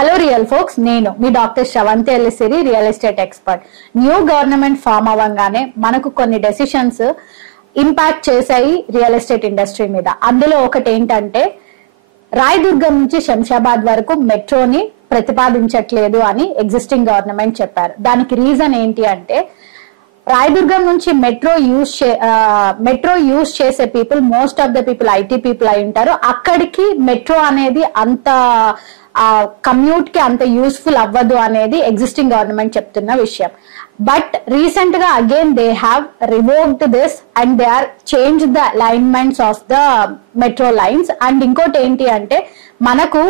Hello real folks, నేను మీ doctor Sravanthi Ellisiri, real estate expert. New government form అవ్వగానే మనకు కొన్ని డెసిషన్స్ ఇంపాక్ట్ చేశాయి రియల్ ఎస్టేట్ ఇండస్ట్రీ మీద. అందులో ఒకటి ఏంటంటే, రాయదుర్గం నుంచి శంషాబాద్ వరకు మెట్రోని ప్రతిపాదించట్లేదు అని ఎగ్జిస్టింగ్ గవర్నమెంట్ చెప్పారు. దానికి రీజన్ ఏంటి అంటే, రాయదుర్గం నుంచి మెట్రో యూజ్ చేసే people, most of the people IT people అయి ఉంటారు. అక్కడికి మెట్రో అనేది అంత కమ్యూట్ కి అంత యూస్ఫుల్ అవ్వదు అనేది ఎగ్జిస్టింగ్ గవర్నమెంట్ చెప్తున్న విషయం. బట్ రీసెంట్ గా again they have revoked this and they are change the alignments of the metro lines. And ఇంకోటి ఏంటి అంటే, మనకు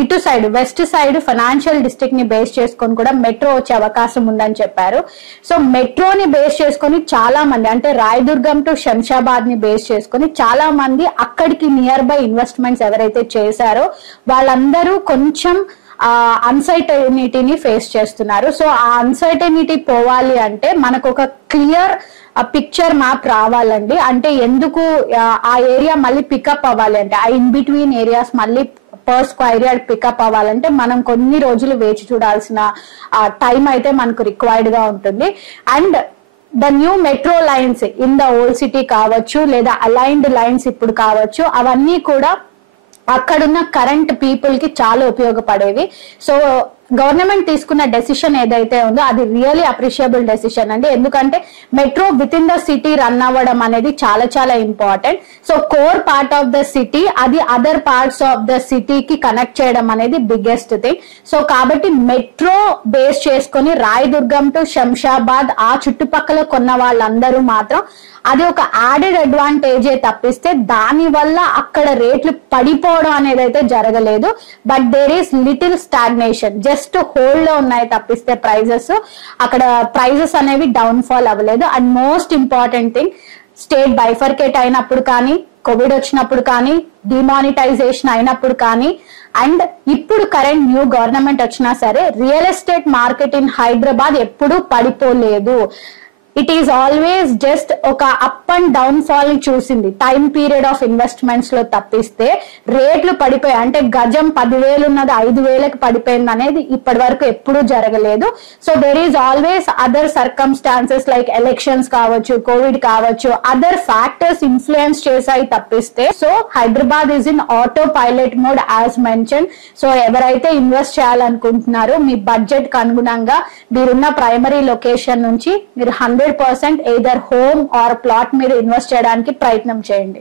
ఇటు side west side financial district ని బేస్ చేసుకొని కూడా మెట్రో వచ్చే అవకాశం ఉందని చెప్పారు. సో మెట్రోని బేస్ చేసుకొని చాలా మంది, అంటే రాయదుర్గం టు శంషాబాద్ ని బేస్ చేసుకొని చాలా మంది అక్కడికి నియర్ బై ఇన్వెస్ట్మెంట్స్ ఎవరైతే చేశారో వాళ్ళందరూ కొంచెం అన్సర్టనిటీని ఫేస్ చేస్తున్నారు. సో ఆ అన్సర్టనిటీ పోవాలి అంటే మనకు ఒక క్లియర్ పిక్చర్ మ్యాప్ రావాలండి. అంటే ఎందుకు ఆ ఏరియా మళ్ళీ పికప్ అవ్వాలి అంటే, ఆ ఇన్ బిట్వీన్ ఏరియాస్ మళ్ళీ పర్ స్క్వేర్ యార్డ్ పికప్ అవ్వాలంటే మనం కొన్ని రోజులు వేచి చూడాల్సిన టైం అయితే మనకు రిక్వైర్డ్ గా ఉంటుంది. And the new metro lines in the old city కావచ్చు, లేదా అలైన్డ్ లైన్స్ ఇప్పుడు కావచ్చు, అవన్నీ కూడా అక్కడున్న కరెంట్ పీపుల్ కి చాలా ఉపయోగపడేవి. సో గవర్నమెంట్ తీసుకున్న డెసిషన్ ఏదైతే ఉందో అది రియల్లీ అప్రిషియబుల్ డెసిషన్ అండి. ఎందుకంటే metro with in the city run అవ్వడం అనేది చాలా చాలా important. So core part of the city అది అదర్ పార్ట్స్ ఆఫ్ ద సిటీకి కనెక్ట్ చేయడం అనేది బిగ్గెస్ట్ థింగ్. సో కాబట్టి మెట్రో బేస్ చేసుకొని రాయదుర్గం టు శంషాబాద్ ఆ చుట్టుపక్కల కొన్న వాళ్ళందరూ మాత్రం అది ఒక యాడెడ్ అడ్వాంటేజే తప్పిస్తే దాని వల్ల అక్కడ రేట్లు పడిపోవడం అనేది అయితే జరగలేదు. But there is little stagnation, just hold లో ఉన్నాయి తప్పిస్తే ప్రైజెస్ అక్కడ ప్రైజెస్ అనేవి డౌన్ ఫాల్ అవ్వలేదు. And most important thing, state bifurcate అయినప్పుడు కానీ, కోవిడ్ వచ్చినప్పుడు కానీ, డిమానిటైజేషన్ అయినప్పుడు కానీ, అండ్ ఇప్పుడు కరెంట్ న్యూ గవర్నమెంట్ వచ్చినా సరే real estate market in Hyderabad ఎప్పుడూ పడిపోలేదు. ఇట్ ఈస్ ఆల్వేస్ జస్ట్ ఒక అప్ అండ్ డౌన్ ఫాల్ చూసింది టైం పీరియడ్ ఆఫ్ ఇన్వెస్ట్మెంట్స్ లో తప్పిస్తే రేట్లు పడిపోయాయి అంటే గజం 10,000 ఉన్నది 5,000కి పడిపోయింది అనేది ఇప్పటి వరకు ఎప్పుడూ జరగలేదు. So there is always other circumstances like elections కావచ్చు, కోవిడ్ కావచ్చు, అదర్ ఫ్యాక్టర్స్ ఇన్ఫ్లుయెన్స్ చేశాయి తప్పిస్తే. So Hyderabad is in auto pilot mode as mention. So ఎవరైతే ఇన్వెస్ట్ చేయాలనుకుంటున్నారో మీ బడ్జెట్ కి అనుగుణంగా మీరున్న ప్రైమరీ లొకేషన్ నుంచి మీరు 100% ఎయిదర్ హోమ్ ఆర్ ప్లాట్ మీద ఇన్వెస్ట్ చేయడానికి ప్రయత్నం చేయండి.